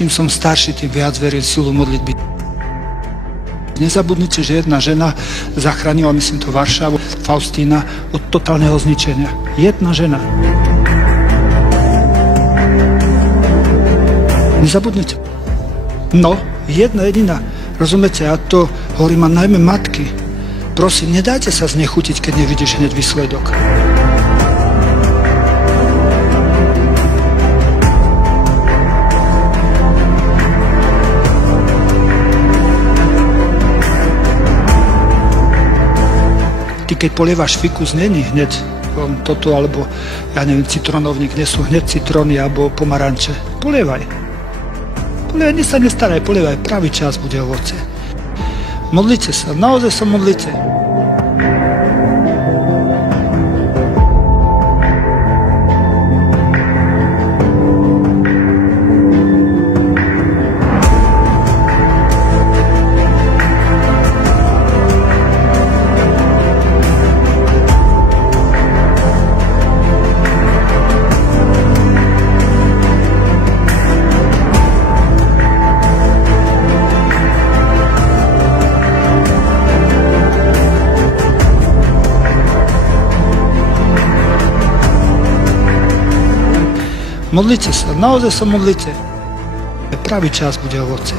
čím som starší, tým viac veril silu modlitby. Nezabudnite, že jedna žena zachránila, myslím to Varšavu, Faustína, od totálneho zničenia. Jedna žena. Nezabudnite. No, jedna jediná. Rozumiete, a to hovorím a najmä matky. Prosím, nedajte sa znechutiť, keď nevidíš hneď výsledok. Ty keď polievaš fikus, není hneď toto, alebo ja neviem, citronovník, nie sú hneď citróny alebo pomaranče. Polievaj. Polievaj, nič sa nestaraj, polievaj, pravý čas bude ovoce. Modlite sa, naozaj sa modlite. Modlite sa, naozaj sa modlite. Pravý čas bude ovoce.